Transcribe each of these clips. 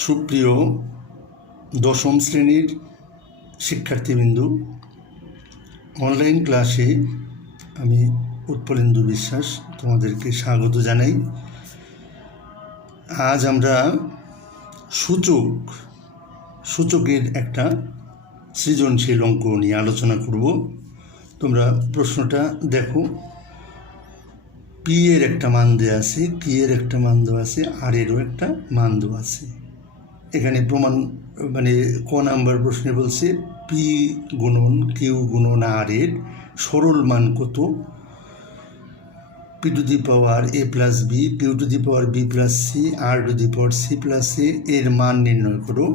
সুপ্রিয় দশম শ্রেণীর শিক্ষার্থীবৃন্দু, অনলাইন ক্লাসে আমি উৎপলেন্দু বিশ্বাস তোমাদেরকে স্বাগত জানাই। আজ আমরা সূচকের একটা সৃজনশীল অঙ্ক নিয়ে আলোচনা করব। তোমরা প্রশ্নটা দেখো। পি এর একটা মান দেওয়া আছে, কি এর একটা মান দেওয়া আছে, আর এরও একটা মান দেওয়া আছে। এখানে প্রমাণ ক নাম্বার প্রশ্নে বলছে পি গুণন কিউ গুণন আর এর সরল মান কত? P to the power A plus B, Q to the power B plus C, R to the power C plus A এর মান নির্ণয় করো।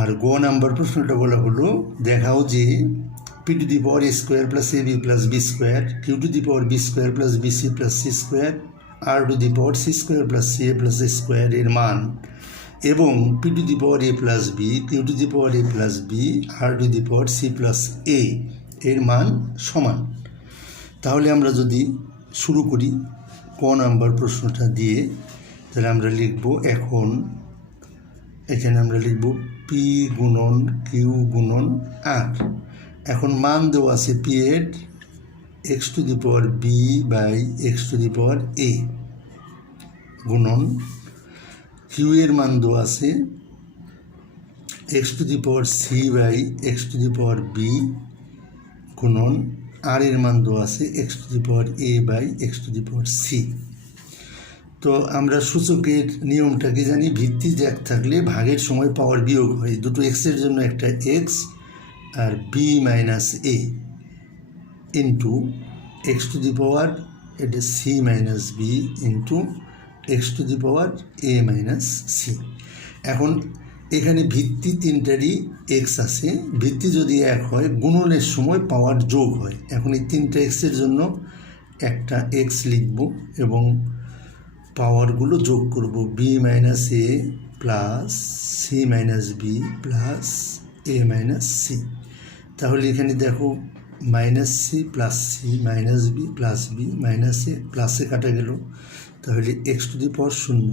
আর গ নাম্বার প্রশ্নটা বলা হলো দেখাও যে P to the power A square plus A B plus B square, Q to the power B square plus B C plus C square, R to the power C square plus C A plus A square এর মান, এবং P to the power A plus B, Q to the power A plus B, R to the power C plus A এর মান সমান। তাহলে আমরা যদি শুরু করি ক নাম্বার প্রশ্নটা দিয়ে, তাহলে আমরা লিখব এখানে আমরা লিখব পি গুণন কিউ গুণন আর। এখন মান দেওয়া আছে পি এর X to the power B by x to the power A গুণন কিউ এর মান দেওয়া আছে X to the power C by x to the power B গুণন আর এর মান দেওয়া আছে X to the power A by x to the power C. তো আমরা সূচকের নিয়মটা কি জানি? ভিত্তি এক থাকলে ভাগের সময় পাওয়ার বিয়োগ হয়। দুটো এক্সের জন্য একটা এক্স আর B minus A into X to the power এটা C minus B into X to the power A minus C. এখন এখানে ভিত্তি তিনটারই এক্স আছে। ভিত্তি যদি এক হয় গুণনের সময় পাওয়ার যোগ হয়। এখন এই তিনটা এক্সের জন্য একটা এক্স লিখব এবং পাওয়ারগুলো যোগ করব। B minus A plus C minus B plus A minus C. তাহলে এখানে দেখো minus C plus C minus B plus B minus A প্লাসে কাটা গেল। তাহলে এক্স টু দি পাওয়ার 0,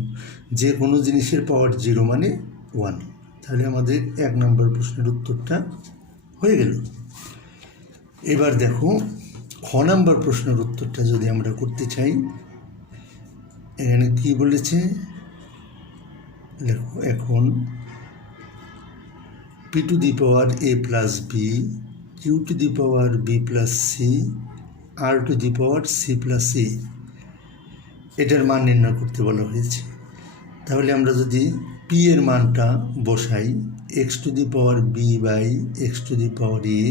যে কোনো জিনিসের পাওয়ার 0 মানে 1। তাহলে আমাদের এক নম্বর প্রশ্নের উত্তরটা হয়ে গেল। এবার দেখো খ নাম্বার প্রশ্নের উত্তরটা যদি আমরা করতে চাই, এখানে কি বলেছে দেখো। এখন P to the power A plus B, Q to the power B plus C, R to the power C plus A এটার মান নির্ণয় করতে বলা হয়েছে। তাহলে আমরা যদি পি এর মানটা বসাই X to the power B by x to the power A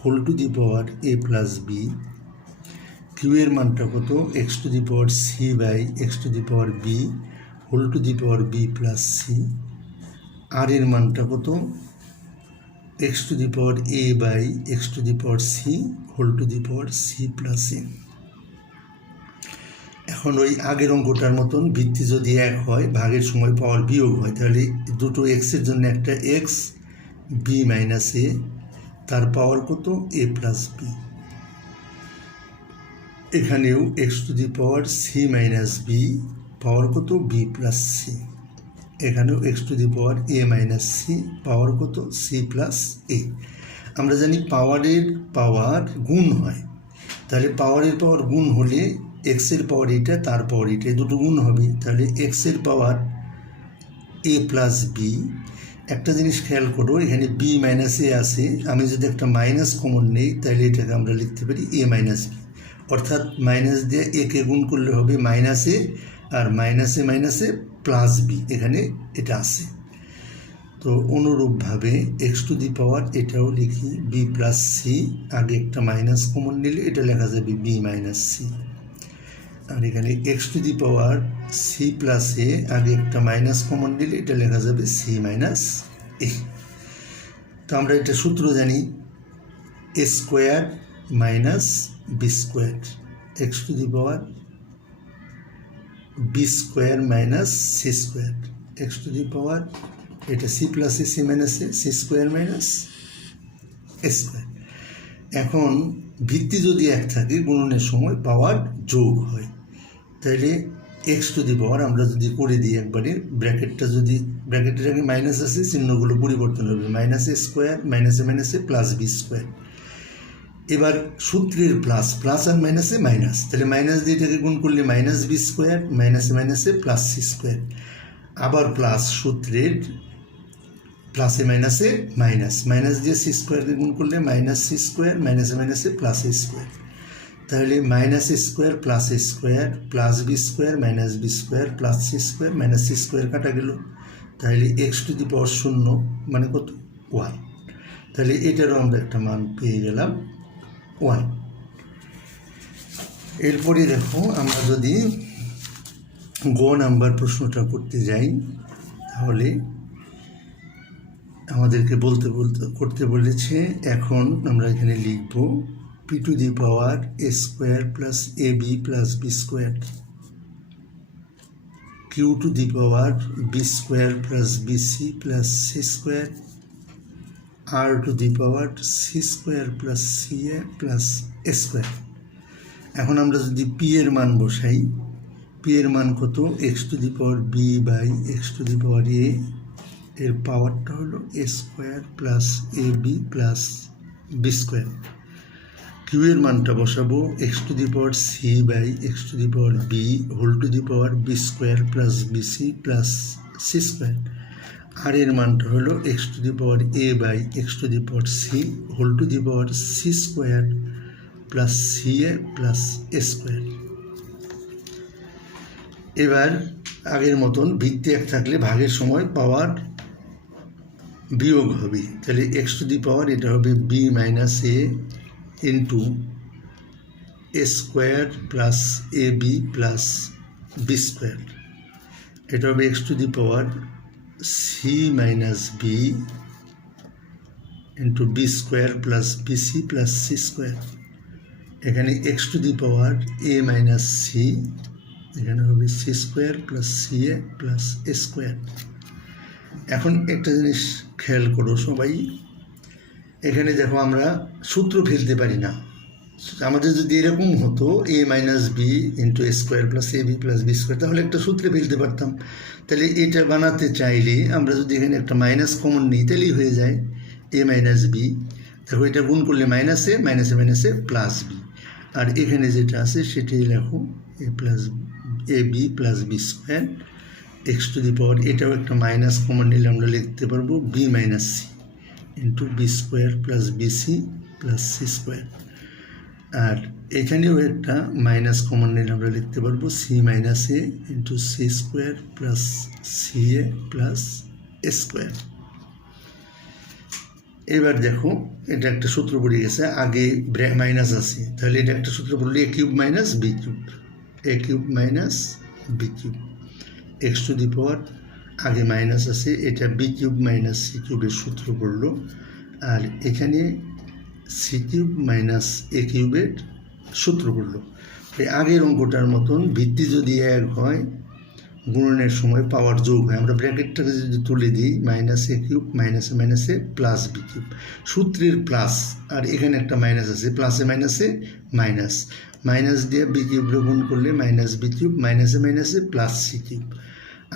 whole to the power A plus B, Q এর মানটা কত? X to the power C by x to the power B whole to the power B plus C, আর এর মানটা কত? X to the power A by x to the power C whole to the power C plus এ। এখন ওই আগের অঙ্কটার মতন ভিত্তি যদি এক হয় ভাগের সময় পাওয়ার বিয়োগ হয়, তাহলে দুটো এক্সের জন্য একটা এক্স বি মাইনাস এ, তার পাওয়ার কত? A plus B. এখানেও X to the power C minus B power কত? B plus C. এখানেও X to the power A minus C power কত? C plus A. আমরা জানি পাওয়ারের পাওয়ার গুণ হয়, তাহলে পাওয়ারের পাওয়ার গুণ হলে এক্সের পাওয়ার এটা, তার পাওয়ার এটা, দুটো গুণ হবে। তাহলে এক্সের পাওয়ার এ প্লাস বি। একটা জিনিস খেয়াল করো, এখানে বি মাইনাস এ আছে, আমি যদি একটা মাইনাস কমন নেই তাহলে এটাকে আমরা লিখতে পারি এ মাইনাস বি। অর্থাৎ মাইনাস দিয়ে একে গুণ করলে হবে মাইনাস এ, আর মাইনাসে প্লাস বি, এখানে এটা আছে। তো অনুরূপভাবে এক্স টু দি পাওয়ার এটাও লিখি বি প্লাস সি, আগে একটা মাইনাস কমন নিলে এটা লেখা যাবে বি মাইনাস সি। আর এখানে x to the power C plus A, আগে একটা মাইনাস কমন নিলে এটা লেখা যাবে সি মাইনাস এ। তো আমরা এটা সূত্র জানি A square minus B square, x to the power B square minus C square, x to the power এটা C plus A C minus A C square minus A square. এখন ভিত্তি যদি এক থাকে গুণনের সময় পাওয়ার যোগ হয়, তাহলে এক্স টু দি পাওয়ার আমরা যদি করে দিই একবারে ব্র্যাকেটের আগে মাইনাস আছে, চিহ্নগুলো পরিবর্তন হবে, মাইনাস এ স্কোয়ার মাইনাসে মাইনাসে প্লাস বি স্কোয়ার। এবার সূত্রের প্লাস আর মাইনাসে মাইনাস, তাহলে মাইনাস দিয়ে এটাকে গুণ করলে মাইনাস বি স্কোয়ার মাইনাসে মাইনাসে প্লাস সি স্কোয়ার, আবার প্লাস সূত্রের প্লাসে মাইনাসে মাইনাস দিয়ে সি স্কোয়ারকে গুণ করলে মাইনাস সি স্কোয়ার মাইনাসে মাইনাসে প্লাস এ স্কোয়ার, তাহলে মাইনাস এ square plus B square minus B square plus C square minus C square কাটা গেল, তাহলে এক্স টু দি পাওয়ার 0 মানে কত 1, তাহলে এটারও আমরা একটা মান পেয়ে গেলাম 1। এরপরে দেখো আমরা যদি গ নাম্বার প্রশ্নটা করতে যাই, তাহলে আমাদেরকে করতে বলেছে। এখন আমরা এখানে লিখব P to the power A square plus A B plus B square, Q to the power B square plus B C plus C square, R to the power C square plus C A plus A square. এখন আমরা যদি P এর মান বসাই, P এর মান কত x to the power B by x to the power a, এর পাওয়ারটা হলো a square plus A B plus B square. Q এর মানটা বসাবো x to the power C by x to the power B whole to the power B square plus B C plus C square. আর এর মানটা হলো x to the power A by x to the power C whole to the power C square plus C A plus A square. এবার আগের মতন ভিত্তি এক থাকলে ভাগের সময় পাওয়ার বিয়োগ হবে, তাহলে এক্স টু দি পাওয়ার এটা হবে b minus A into a square plus A B plus B square, এটা হবে x to the power C minus B into b square plus B C plus C square. এখানে x to the power A minus c, এখানে হবে c square plus C এ plus এ square. এখন একটা জিনিস খেয়াল করো সবাই, এখানে দেখো আমরা সূত্র ফেলতে পারি না। আমাদের যদি এরকম হতো এ minus B into a square plus A B plus B square, তাহলে একটা সূত্রে ফেলতে পারতাম। তাহলে এটা বানাতে চাইলে আমরা যদি এখানে একটা মাইনাস কমন নিই, তাহলেই হয়ে যায় এ মাইনাস বি। দেখো এটা গুণ করলে মাইনাসে মাইনাসে প্লাস বি, আর এখানে যেটা আছে সেটাই লেখো a B plus B square x to the power, এটাও একটা মাইনাস কমন নিলে আমরা লিখতে পারবো b minus c into b square plus B C plus C square. আর এখানেও একটা মাইনাস কমন নিলে আমরা লিখতে পারবো সি মাইনাস এ into c square plus C এ প্লাস এ স্কোয়ার। এবার দেখো এটা একটা সূত্র পড়ে গেছে, আগে মাইনাস আছে, তাহলে এটা একটা সূত্র পড়লে a cube minus b cube, a cube minus b cube x to the power, আগে মাইনাস আছে, এটা বি কিউব মাইনাস সি কিউবের সূত্র পড়লো, আর এখানে সি কিউব মাইনাস এ কিউবের সূত্র পড়লো। এই আগের অঙ্কটার মতন ভিত্তি যদি এক হয়, গুণনের সময় পাওয়ার যোগ হয়। আমরা ব্র্যাকেটটাকে যদি তুলে দিই মাইনাস এ কিউব মাইনাসে প্লাস বি কিউব, সূত্রের প্লাস, আর এখানে একটা মাইনাস আছে, প্লাসে মাইনাস দিয়ে বি কিউবরে গুণ করলে মাইনাস বি কিউব মাইনাসে প্লাস সি কিউব।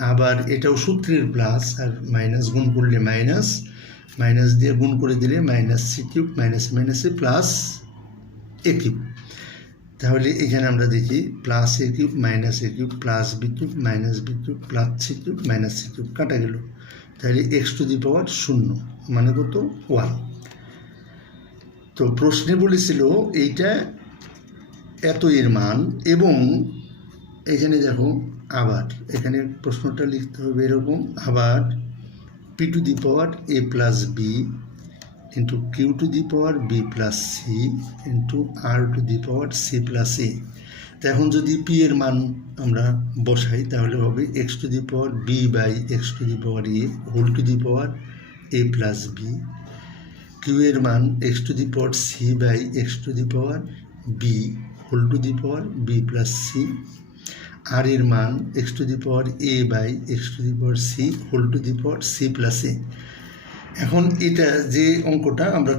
আবার এটাও সূত্রের প্লাস, আর মাইনাস গুণ করলে মাইনাস দিয়ে গুণ করে দিলে মাইনাস সি কিউব মাইনাসে প্লাস এ কিউব। তাহলে এখানে আমরা দেখি plus a cube plus b cube minus b cube plus c cube minus c cube কাটা গেল, তাহলে এক্স টু দি পাওয়ার 0 মানে কত 1। তো প্রশ্নে বলেছিল এইটা এত এর মান, এবং এখানে দেখো আবার এখানে প্রশ্নটা লিখতে হবে এরকম, আবার p to the power A plus b into q to the power B plus c into r to the power C plus a. তো এখন যদি পি এর মান আমরা বসাই, তাহলে হবে x to the power B by x to the power A whole to the power A plus B, Q এর মান x to the power C by x to the power B whole to the power B plus C, আর এর মান x to the power A by x to the power C whole to the power C plus এ। এখন এটা যে অঙ্কটা আমরা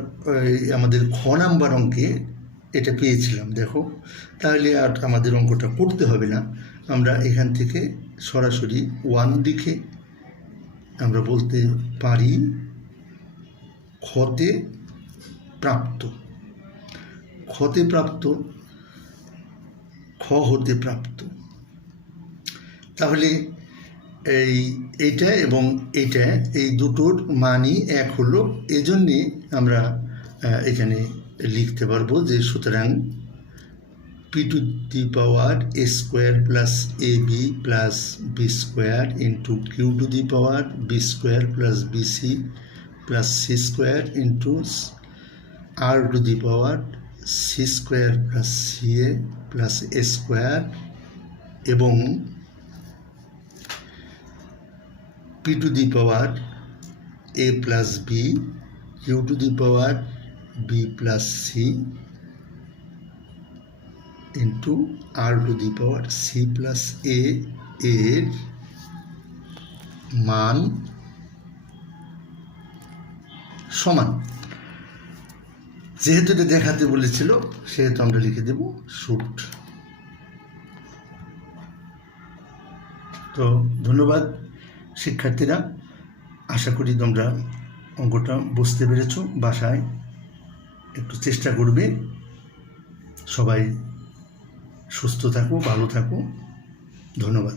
আমাদের খ number অঙ্কে এটা পেয়েছিলাম, দেখো তাহলে আর আমাদের অঙ্কটা করতে হবে না, আমরা এখান থেকে সরাসরি 1 লিখে আমরা বলতে পারি ক্ষতে প্রাপ্ত, ক্ষতে প্রাপ্ত, খ হতে প্রাপ্ত। তাহলে এইটা এবং এইটা এই দুটোর মানই এক হলো, এজন্যে আমরা এখানে লিখতে পারবো যে সুতরাং p two the power a square plus ab plus b square into q two the power b square plus bc plus c square into r two the power c square plus ca plus a square এবং p two the power a plus b q two the power b plus c into r two the power c plus a এর মান সমান। যেহেতু এটা দেখাতে বলেছিল সেহেতু আমরা লিখে দেব শুট। তো ধন্যবাদ শিক্ষার্থীরা, আশা করি তোমরা অঙ্কটা বুঝতে পেরেছো। বাসায় একটু চেষ্টা করবে। সবাই সুস্থ থাকো, ভালো থাকো। ধন্যবাদ।